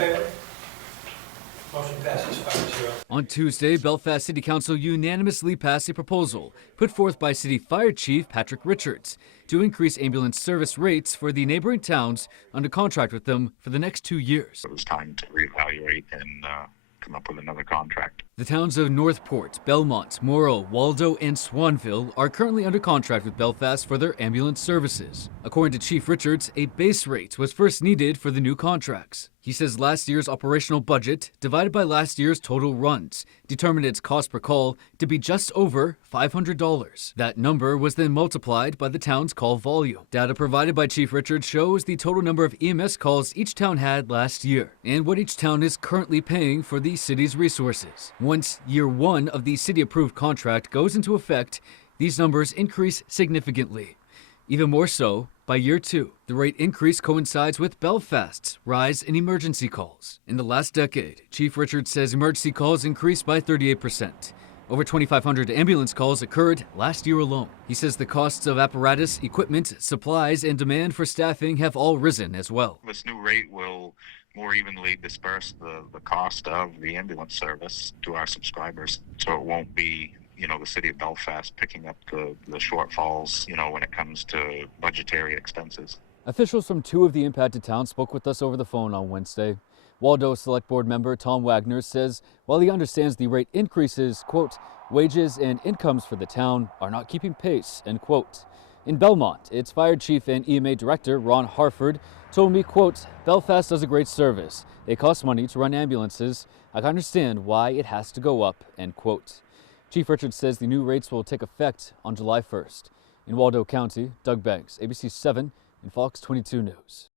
in favor? Motion passes 5-0. On Tuesday, Belfast City Council unanimously passed a proposal put forth by City Fire Chief Patrick Richards to increase ambulance service rates for the neighboring towns under contract with them for the next 2 years. It was time to reevaluate and come up with another contract. The towns of Northport, Belmont, Morrow, Waldo, and Swanville are currently under contract with Belfast for their ambulance services. According to Chief Richards, a base rate was first needed for the new contracts. He says last year's operational budget, divided by last year's total runs, determined its cost per call to be just over $500. That number was then multiplied by the town's call volume. Data provided by Chief Richards shows the total number of EMS calls each town had last year, and what each town is currently paying for the city's resources. Once year one of the city-approved contract goes into effect, these numbers increase significantly. Even more so, by year two, the rate increase coincides with Belfast's rise in emergency calls. In the last decade, Chief Richards says emergency calls increased by 38%. Over 2,500 ambulance calls occurred last year alone. He says the costs of apparatus, equipment, supplies, and demand for staffing have all risen as well. This new rate will more evenly disperse the cost of the ambulance service to our subscribers, so it won't be the city of Belfast picking up the shortfalls, when it comes to budgetary expenses. Officials from two of the impacted towns spoke with us over the phone on Wednesday. Waldo Select Board member Tom Wagner says while he understands the rate increases, quote, wages and incomes for the town are not keeping pace, end quote. In Belmont, its fire chief and EMA director, Ron Harford, told me, quote, Belfast does a great service. It costs money to run ambulances. I can understand why it has to go up, end quote. Chief Richards says the new rates will take effect on July 1st. In Waldo County, Doug Banks, ABC 7 and Fox 22 News.